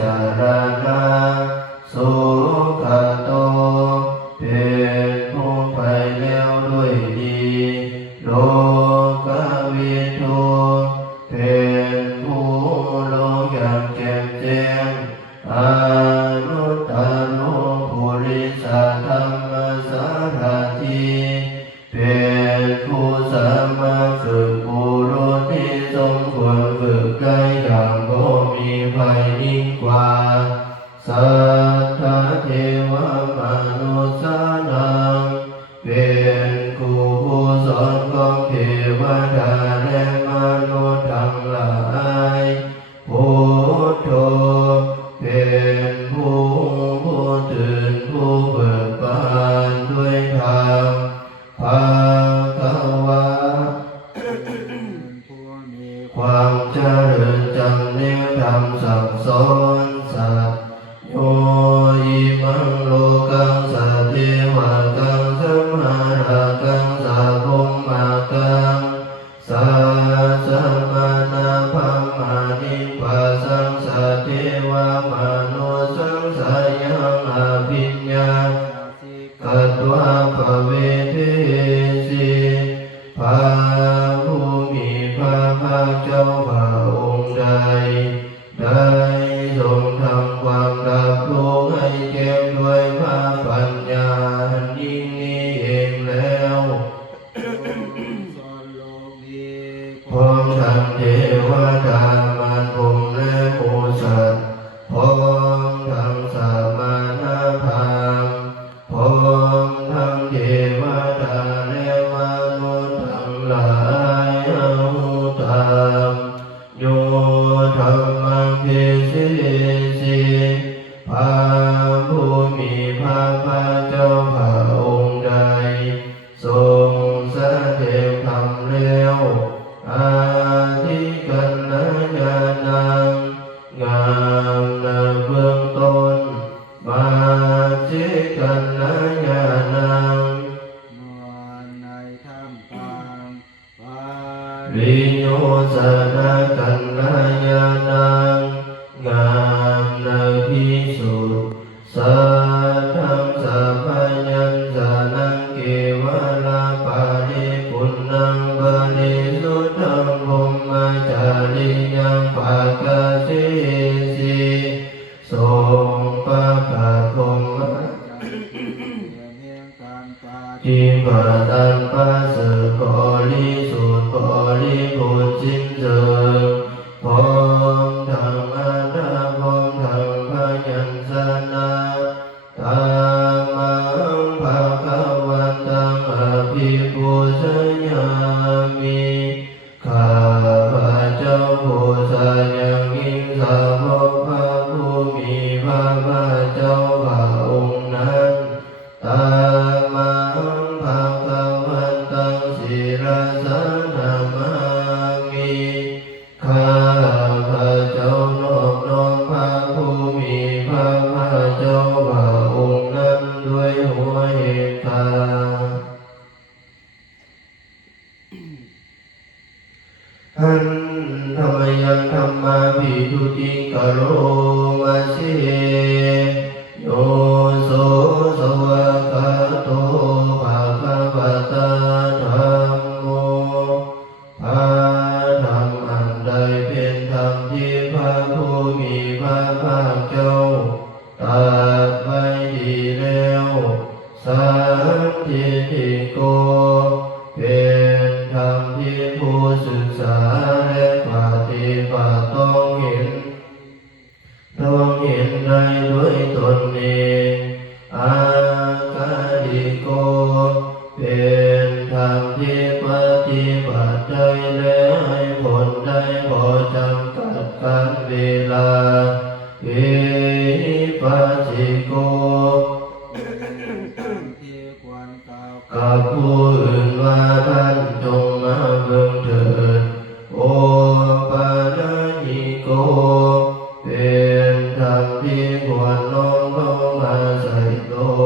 จารณาสุขโตเป็นผู้ไปแล้วด้วยดีโลกวิทูเป็นผู้รู้อย่างแจ่มแจ้งอนุตตโรปุริสธรรมสารถิเป็นผู้สามารถฝึกบุรุษที่สมควรฝึกได้อย่างบ่มีภัยยิ่งกว่าสัทธเทวมนุษย์นังเป็นครูผู้สอนของเทวดาและมนุษย์ทั้งหลายพุทโธเป็นผู้ตื่นผู้เบิกบานด้วยธรรมภควาความเจริญจำแนกธรรมสั่งสอนสัตว์โยอิมังโลกังสัตเทวกังสัมมารากังสัพพมากังสัสมานาภัมมานิปัสสังสัตเทวมนุสังสายังอภิญญากัตวะภเวเทสิพระผู้มีพระภาคเจ้าพระองค์ใดได้ทรงทำความรับรู้ให้แจ้งด้วยพระปัญญายิ่งนี้เองแล้วพร้อมทั้งเทวดามารพรหมและหมู่สัตว์พร้อมทั้งสามณพราหมณ์พร้อมทั้งเทวดาและมนุษย์ทั้งหลายเอาตามโยธรรมังเทสิสิพระผู้มีพระภาคเจ้าพระองค์ใดทรงแสดงธรรมแล้วอาทิกันนญาณังงามในเบื้องต้นมาจิกันนญาณังในธรรมกลางริโยสนะกันนญาณังงามในที่สุดสัทธังสัพพยัญชนะเกวลาปาริปุณณังบริสุทธังพรหมจาริยังภาคสิสิทรงประกาศพรหมที่พระตันปัสสะบริสุทธิ์บริบูรณ์สิ้นเชิงพร้อมทั้งอัตถะพร้อมทั้งพยัญชนะธัมมังภควตังอภิปูชญามิข้าพระเจ้าบูชาอย่างยิ่งสาวกพระผู้มีพระภาคเจ้าพระองค์นั้นธัมมังภควตังศิรสนามามิข้าพระเจ้านอบน้อมพระผู้มีพระภาคเจ้าพระองค์นั้นด้วยหัวเหตุการหันธรรมยังธรรมาภิทุติกโรมาเชโยโสสวากาโตภะคะวะตาธัมโมพระธรรมอันใดเป็นธรรมที่พระผู้มีพระภาคเจ้าตรัสไว้ดีแล้วสันทิฏฐิโกเป็นธรรมที่ผู้ศึกษาและปฏิบัติต้องเห็นได้ด้วยตนเองอาการิโกเป็นธรรมที่ปฏิบัติได้และให้ผลได้พอจำกัดการเวลาวิปัสสิโกกับผู้อื่นว่าท่านจงมาเบิ่งเถิดโอปานาญิโกเป็นธรรมที่ควรน้อมเข้ามาใส่ตน